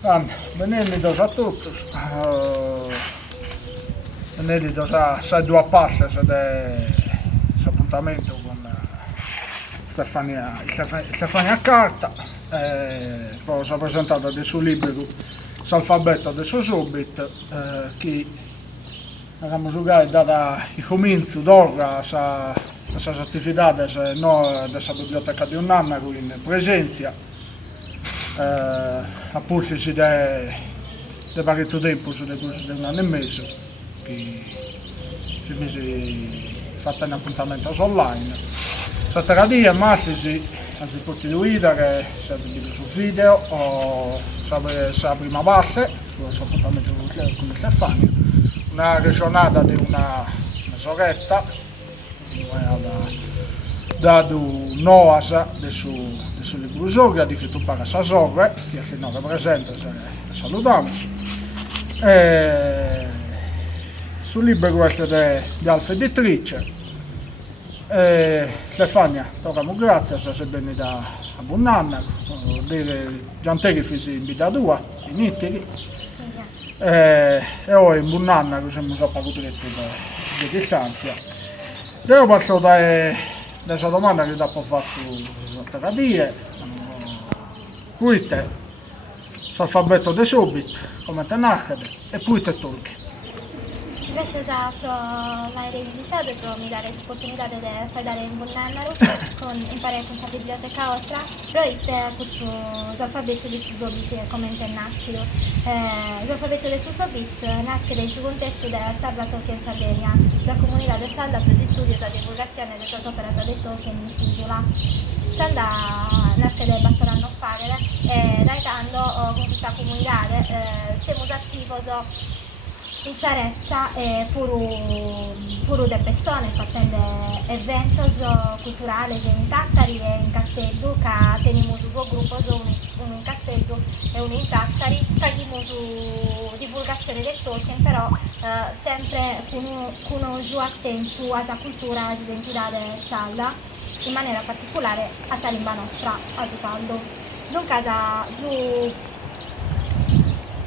Benvenuti a tutti. Benvenuti a due passi questo appuntamento con Stefania Carta. Poi si è presentato del suo libro L'alfabeto adesso subito, che abbiamo giocato da comincio d'ora queste attività della biblioteca di un anno in presenza. Appunto si da parecchio tempo, di un anno e mezzo, che si mise fatta un appuntamento online. Saturday Masters, anzitutto di vedere se avete sul video o se la prima base, questo appuntamento con Stefania, una regionata di una mezz'oretta, dato Noasa del suo libro Gioia, di che tu parla a Sorre, che se non rappresenta, salutiamo. Sul libro questo di Alfa Editrice. Stefania, tocchiamo grazie, se sei venuta a Bunnanna, dire Gianteri fisi in vita tua, in Itteri. E ora in Bunnanna che siamo già potuto di distanza. Io passo da questa domanda che ti ho fatto a terapie, poi te, l'alfabeto di subito, come te nasce, e poi te tolchi. Gracias a la heredità de mi dare l'opportunità di fare un buon anno con imparare con la biblioteca oltre proite questo l'alfabeto di Susobit come è nascido l'alfabeto di Susobit nasce dal suo contesto della Sala Tolkien Sardegna la comunità di Sala per gli studi e la divulgazione delle sue opere di Tolkien in Sicilia. Sala nasce da battoranno fare e raitando con questa comunità siamo attivi in Sarezza pure de persone facendo eventi culturali in Tattari e in Castello che teniamo su due gruppi, uno in Castello e uno in Tattari, facciamo su divulgazione del Tolkien però sempre con uno attento alla cultura e all'identità della Salda in maniera particolare alla lingua nostra, a Saldo. Dunque,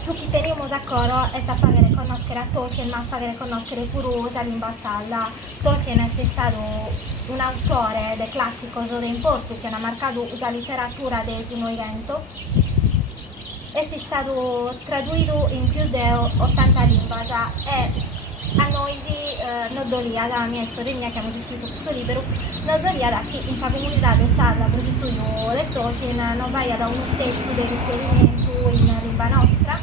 su chi teniamo d'accordo è a fare conoscere a Tolkien, ma a fare conoscere pure la lingua salda. Tolkien è stato un autore del classico de importo che ha marcato la letteratura del suo Novecento. È stato tradotto in più di 80 lingue e a noi non dolia da mia sorella che abbiamo scritto questo libro, non dolia da chi in questa comunità del salda per il studio del Tolkien non vai da un testo di riferimento in lingua nostra,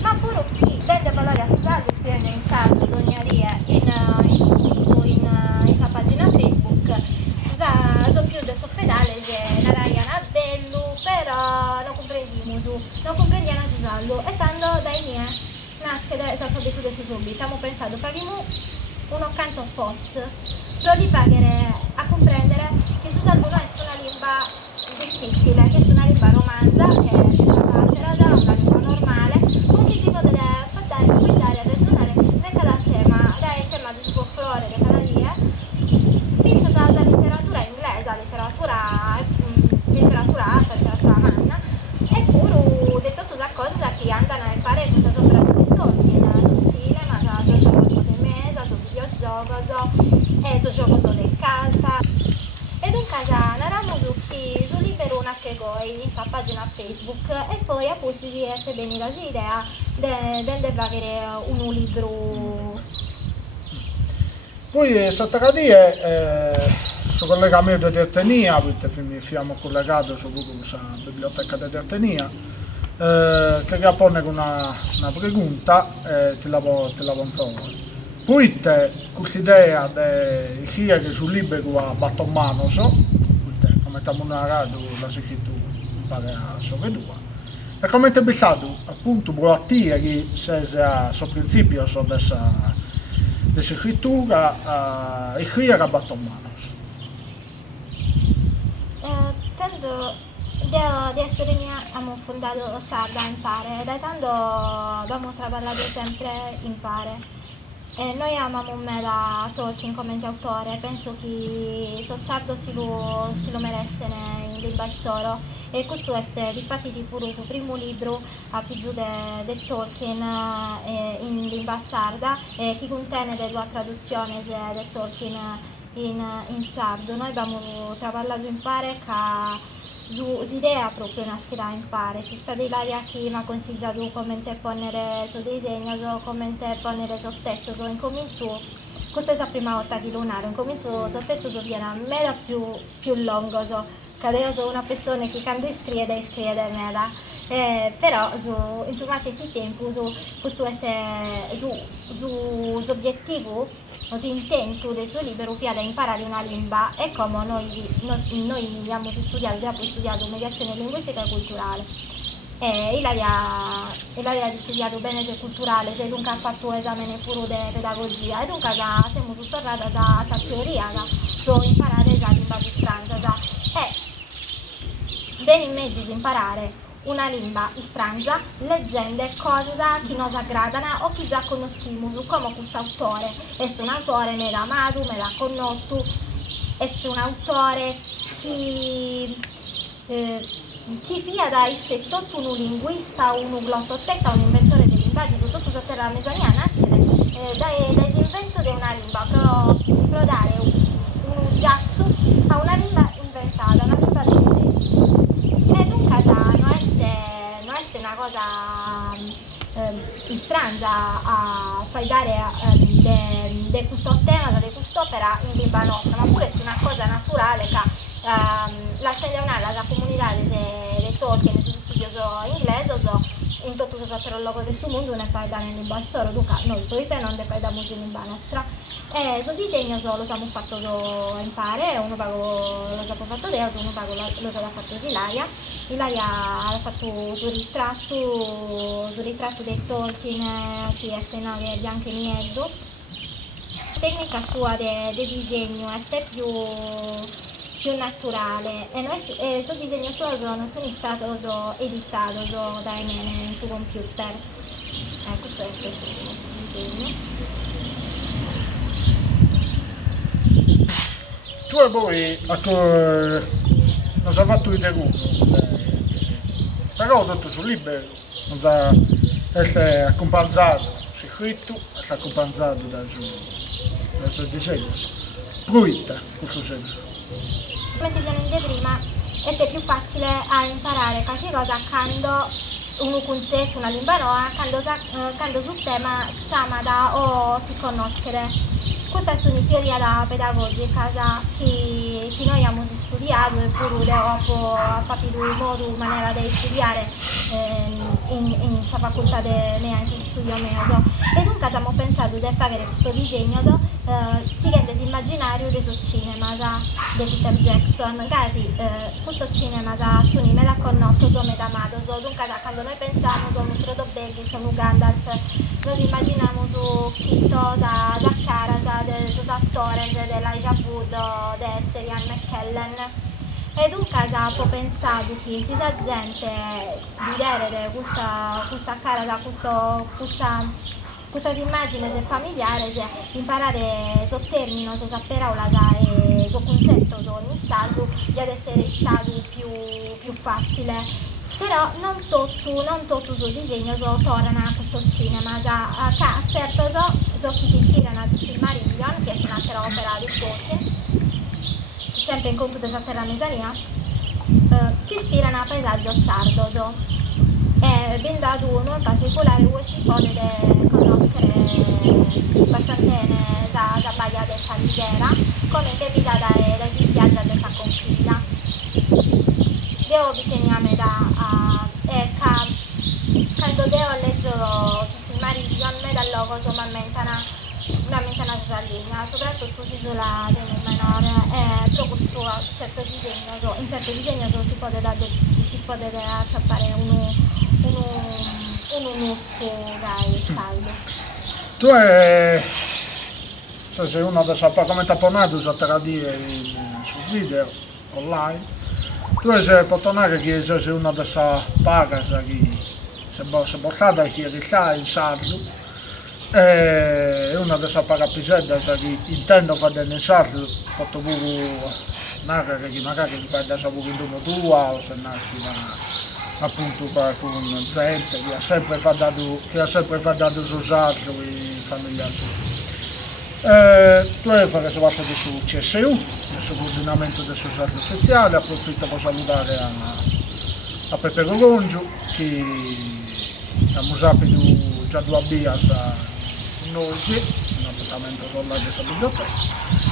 ma pure chi deve parlare a Susaldo scrivendo in saldo dognarie in sito, in sua pagina Facebook, so più del soffedale che la Raiana bello, però non comprendiamo Susaldo e tanto dai miei nasce l'alfabeto del subito. Abbiamo pensato, faremo un accanto post, però di pagare a comprendere che Susaldo non è una lingua difficile, che è una lingua romanza, che è una lingua normale, con cui si può guidare a ragionare da cada tema, dal tema del suo flore, di cada dia, fino alla letteratura inglese, la letteratura alta, letteratura manna, eppure di tutte le cose che andano a fare questa sopra Tolkien, sul cinema, sul gioco di mesa, sul videogioco, sul gioco di carta. E dunque eravamo sul libro nasce in sua pagina Facebook e poi a posto di essere bene l'idea di avere un libro. Poi Saturday su collegamento di Ertenia, perché siamo collegati su la biblioteca di Ertenia, che pone una pregunta e te la pongo. Poi questa idea di scrivere sul libro a battomanos, come stiamo narrando la scrittura, pare a sovvedua, e come è stato appunto proattivo che sia sul principio della scrittura e scrivere a battomanos. Tanto di essere mia abbiamo fondato Sarda in pare, da tanto abbiamo lavorato sempre in pare. Noi amiamo me da Tolkien come autore, penso che so sardo si lo meresse in lingua solo e questo è infatti pure il suo primo libro a più giù di Tolkien in lingua sarda che contiene le due traduzioni di Tolkien in sardo. Noi abbiamo parlato in pare che l'idea proprio nasce da impare, si sta di l'aria che mi ha consigliato come te ponere su disegno, come te ponere su testo, incomincio, questa è la prima volta che lo narro, incomincio su testo viene a me da più lungo, che io sono una persona che quando scrive meda, però insomma questi tempi questo è l'obiettivo, l'intento del suo libro è di imparare una lingua e come noi abbiamo studiato mediazione linguistica e culturale. E lei ha studiato bene il culturale, e dunque ha fatto esame pure di pedagogia e dunque siamo tornati alla teoria per imparare la lingua di stranza e bene in mezzo di imparare una lingua stranza, leggende, cose che non ci aggradano o che già conosciamo, come questo autore. È un autore me l'ha amato, me l'ha conosciuto, è un autore che fia da essere tutto un linguista, un glottoteta, un inventore di linguaggi, soprattutto sotto la Mesania nascere dall'invento di una lingua, per dare un giasso a una lingua inventata, una lingua di e dunque non è una cosa stranza a fare dare di questo tema, di quest'opera in lingua nostra, ma pure è una cosa naturale che la sedionale, la comunità di Tolkien, di studio inglese, in tutto il logo del suo mondo ne fai dare in lingua solo, dunque noi poi non ne fai da in lingua nostra. E sul disegno lo abbiamo fatto impare, uno lo abbiamo fatto Deo, uno lo abbiamo fatto Ilaria. Ilaria ha fatto sul ritratto dei Tolkien che è scenario bianco e nero. La tecnica sua di disegno è più naturale e sul disegno suo non sono stato editato da Emene su computer. Questo è il disegno. Tu e poi non si è fatto vedere uno, però tutto sul libro non si è accompagnato, si è scritto e si è accompagnato dal suo disegno. Pruita, questo segno. Come ti viene in prima, è più facile a imparare qualche cosa quando uno concetto, una lingua nuova, quando sul tema samada o si conoscere. Questa è una teoria pedagogica che noi abbiamo studiato e pure ho capito il modo, maniera di studiare in questa facoltà di mia, in studio mio. E dunque abbiamo pensato di fare questo disegno seguendo l'immaginario del cinema di Peter Jackson. Casi, questo cinema sono me da conosco, me da amato, dunque quando noi pensiamo sono Frodo Baggins, sono Gandalf, noi immaginiamo su Kitto, da cara, del attore dell'Elijah Wood, di Serial McKellen. E dunque ho pensato che se la gente vedere questa cara, questa immagine familiare, imparare il termine, la parola e il concetto in salvo, di essere stato più facile. Però non tutto sul disegno tornano a questo cinema, certo so che si ispirano a Silmarillion, che è un'altra opera di Tolkien, sempre in conto della terra mesaria, si ispirano a paesaggio sardo. E ben dato uno in particolare si può conoscere bastante la baia di Saliguera, come capita dai spiaggia della conchiglia. Io vi teniamo quando devo leggere su Silmarillion me dal logo mi mentana sulla linea, soprattutto sulla linea minore, però questo in certo disegno si può acciappare uno musco saldo. Tu sei uno che sa come tapponato, sa dire sul video online. Tu sei pottonare che sei uno che sa paga, che se bossata che sa in sardo, e uno che sa paga pisedda, che intendo fare in sardo, potto narra che magari ti parla solo in domo tua o se nasci appunto con gente che ha sempre fatto successo in famiglia sua. Tu hai fatto parte del suo CSU, del suo coordinamento del sociale ufficiale, approfitto per salutare a Peppe Rogongiu, che abbiamo saputo già 2 abbias a noi, un appuntamento con la della biblioteca.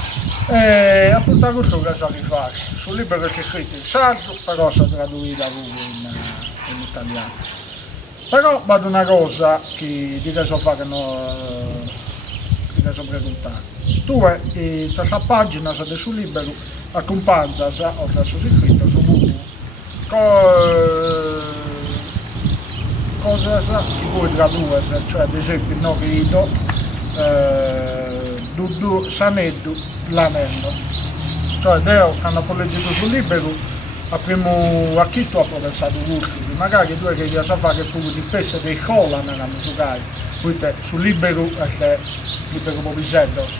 E appunto questo che sa rifare, sul libro che c'è scritto in sardo, però si è tradotto in italiano. Però vado una cosa che ti so fare preguntare. Tu in questa pagina del libro accompagna oltre al suo scritto su cose che puoi tradurre, cioè ad esempio il Norido, Dudu Saneddu, l'anello. Cioè Deo hanno leggito sul libro a primo acchitto ha pensato l'ultimo, magari due che gli sa fare pure di pezzi dei cola nella musicale, quindi sul libro è libero Popisellos.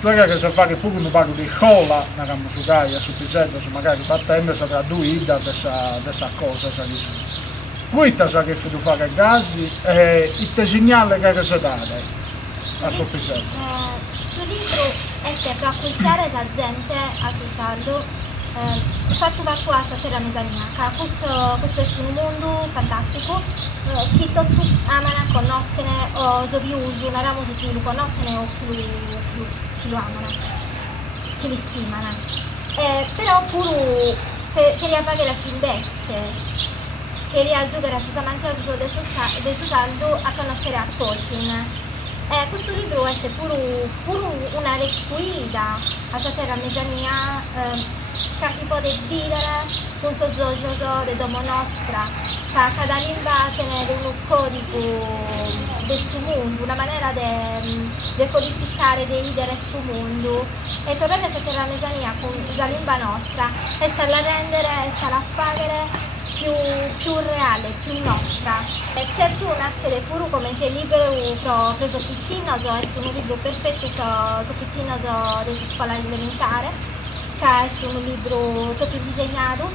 Tu che sa fare pure un paio di cola nella musicale su Pisellos, magari partendo sa traduita questa cosa, sa di su. Questa sa che tu fare gasi e il segnale che si dà a su Pisellos. Questo libro è per accogliere la gente a usarlo. Fatto a stasera mezzaniaca, questo è un mondo fantastico, chi tutti amano conoscono o so più uso, una ramo che lo conoscono o chi lo amano, chi li stimano. Però pure che riavvaghe la silvestre, che riaggiungere a solamente l'uso del suo saldo a conoscere a Tolkien. Questo libro è pure una requida a stasera mezzania, che si può vedere un soggiorno di domo nostra, che cada lingua tiene un codice del suo mondo, una maniera di codificare, di idere il suo mondo, e tornare a stasera mezzania con la lingua nostra e starla a rendere, e starla a fare più reale, più nostra. Certo una scheda pure come il libro preso piccino, è un libro perfetto su piccino della scuola elementare, che è un libro tutto disegnato,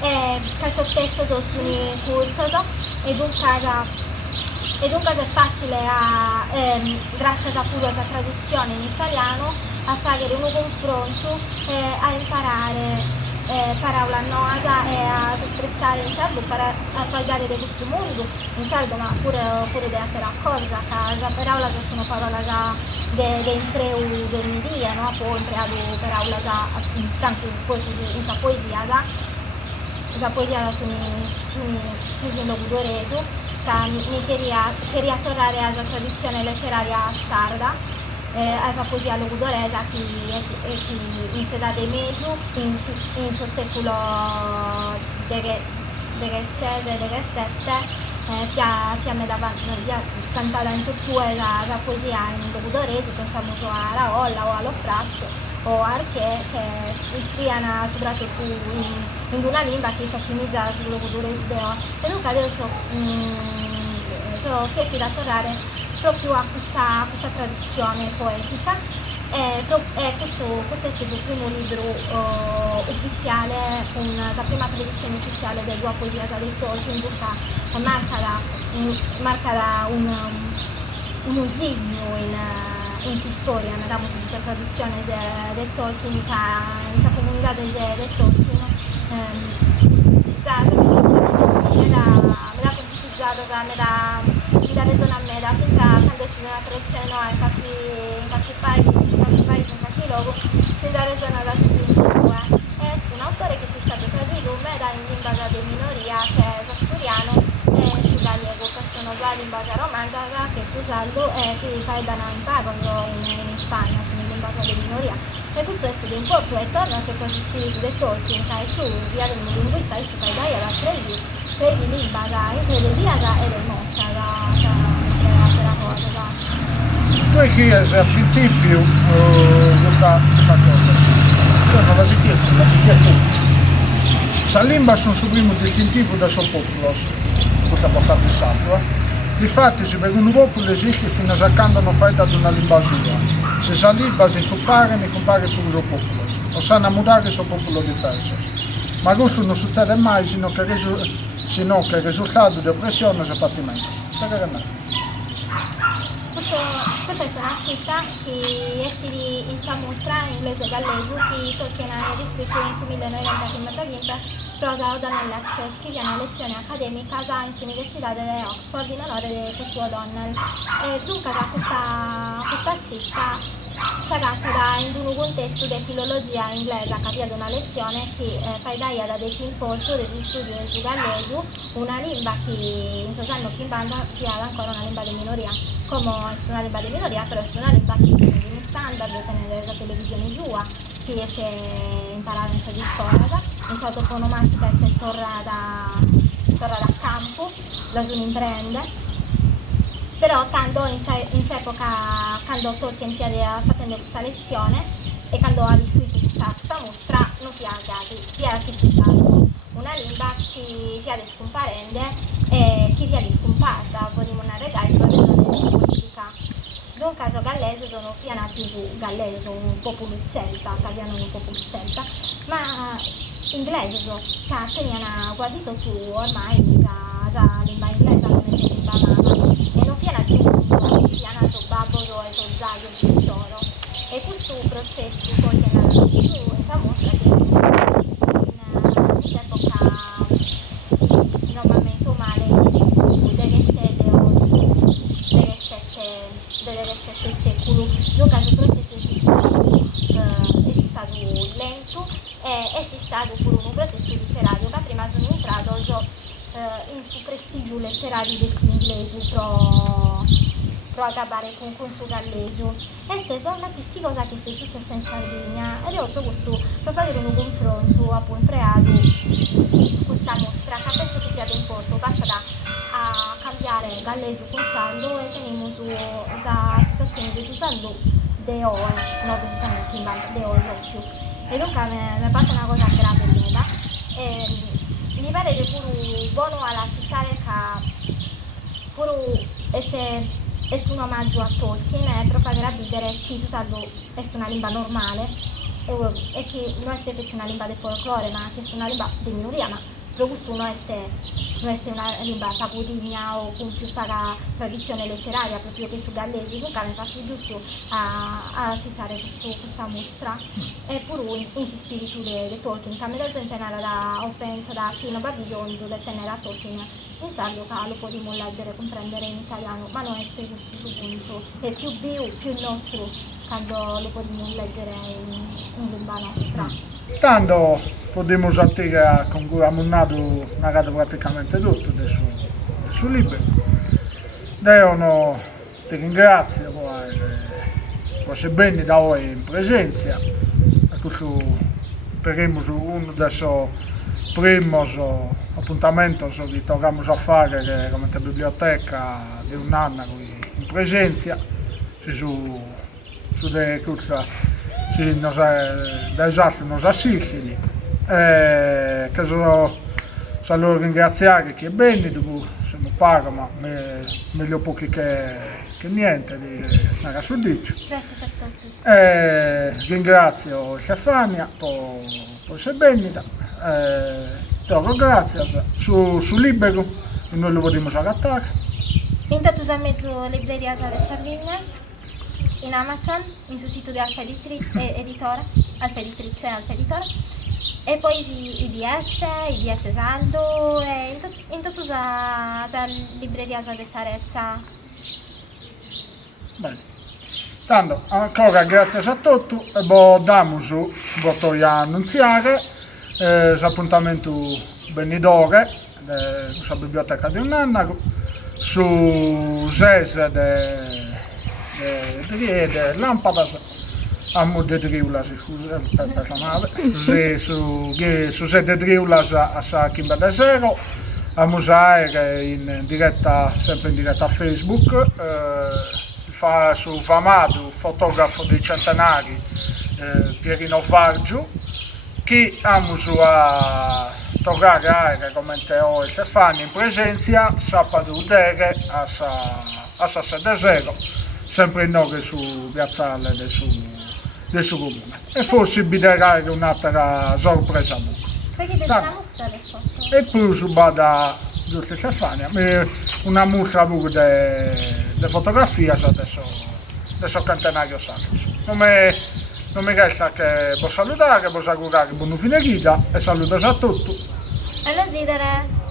che il sottesto sono un corso e dunque è facile, grazie a pure alla traduzione in italiano, a fare un confronto e a imparare parola nuova e a espressare in sardo, a parlare di questo mondo in sardo, ma pure di altre cose, che la parola sono parole di impreu del dia, no? Poi impreato parola tanto in sa poesia, la poesia sono un locutoreto, che mi queria tornare alla tradizione letteraria sarda, esa poesia logudoresa che in seda dei mesi in secolo XVII fiamme davanti cantata in tutto la poesia in logudoreso, pensiamo a Raolla o allo Frasso o Arché, che istriana soprattutto in una lingua che si assimila sul logudoreso e dunque adesso che da tornare proprio a questa tradizione poetica. Questo è stato il primo libro ufficiale, la prima traduzione ufficiale del due poesia di Tolkien, che marca da un usilio in storia, nella musica traduzione di Tolkien, in questa comunità di Tolkien. Me l'ha concretizzato, mi dà ragione a me, da pensare quando si una traduzione no, in qualche paese, in qualche luogo, si dà ragione alla sua. È un autore che si è stato tradotto in lingua di minoria, che è asturiano, e sull'allievo, che sono già lingua romanza, che su saldo e che parlano in Pavolo in Spagna, sono lingua di minoria. E questo è stato un po' e torna a questo spirito del Tolkien, che è su via del linguista, e si fa da credi lingua, incredibilità e del nostra, la cosa. Tu chiesi al principio questa cosa, cioè non la si chiede tu. La lingua è un suo primo distintivo da suo popolo, questa cosa pensato. Difatti, se per un popolo esiste fino a quando non fai da una lingua sua, se sa lingua si compare pure il popolo. o sanno mutare il suo popolo diverso. Ma questo non succede mai sino che il risultato di oppressione è pattimento. Perché no? Questa è una città che essi in Samostra, in inglese gallese, che Tolkien ha descritto in su 1925, prosa da nelle scrive una lezione accademica in su Università di Oxford in onore di questo O'Donnell. Dunque questa città sarà in un contesto di filologia inglese, capito una lezione che fa idea da dei impulso degli studi su gallese, una lingua che in sociale non sia ancora una lingua di minoria, come è una lingua di minoria, però è una lingua che tiene degli standard, tiene la televisione giù, che riesce a imparare un po' di storia, in sotto onomastica si torna da campo, la si imprende. Però quando in questa quando Tolkien stia facendo questa lezione e quando ha descritto questa mostra, non ti ha casi, ti ha usato una lingua che ti ha scomparendo e che ti ha scomparsa, vogliamo una regali per ragione politica. In un caso gallese sono piena più gallese, sono un popolo celta, italiano un popolo celta, ma inglese sono, che tengono quasi tutto ormai la lingua inglese come lingua madre. E non piena più piena su babbo e su zaglio di tesoro. E questo processo poi che su questa mostra che in quest'epoca normalmente male delle sette secolo. In caso processo è stato lento e è stato pure un processo letterario che prima sono entrato in su prestigio letterario degli inglesi pro acabare con suo gallese. E stessa una cosa che è successa in Sardegna ed ho questo per fare un confronto appunto creato questa mostra che penso che sia ben porto, basta a cambiare gallese con sardo e teniamo su la situazione di usando de ore, no che si stanno scrivendo de ore più. E dunque mi passa una cosa grave e mi pare che pure buono alla città che pure è un omaggio a Tolkien per far ridere che si usando è una lingua normale e che non è una lingua di folklore ma che è una lingua di minoria ma per questo non è una lingua papudigna o con più tradizione letteraria proprio che su gallese, dunque mi fa più giusto a citare questa mostra e pure in spirito di Tolkien che a me da gente ho pensato da chi non ha bisogno di tenere a Tolkien in sardo che lo possiamo leggere e comprendere in italiano ma non è questo suo punto è più bio, più nostro quando lo possiamo leggere in lingua nostra. Tanto potremmo sentire con cui abbiamo narrato praticamente tutto del suo libro. Io ti ringrazio per essere bene da voi in presenza. Questo speriamo uno dei primi appuntamenti che torniamo a fare come biblioteca di un anno in presenza. Su delle cose sì, da esatto non assistili che solo ringraziare chi è bene dopo se mi paga ma meglio pochi che niente di una suddizio ringrazio Stefania per essere bene grazie su libero e noi lo vogliamo adattare intanto siamo mezzo libreria di Sardegna in Amazon, in sul sito di Alfa Editore, Alfa Editore, e poi IBS Saldo, e in tutto la libreria di Sarezza. Bene. Tanto, ancora grazie a tutti e diamo su, voglio annunziare l'appuntamento venidore della biblioteca di un anno su Zese de lampada a mo de driulas su sede driulas a sa Kimba da Zero a Mosaire sempre in diretta a Facebook su Famado fotografo dei centenari Pierino Vargiu che amo a tornare come Teo e Stefani in presenza sabato udere a sa sede Zero sempre in nome su piazzale del suo comune. E forse vedrai un'altra sorpresa buca. Perché c'è una mostra del fatto? E poi si bada giusto Stefania, una mostra pure di fotografia, so adesso Cantenario Santos. Non mi resta che salutare, augurare buona fine vita e saluto a tutti. E non ridere.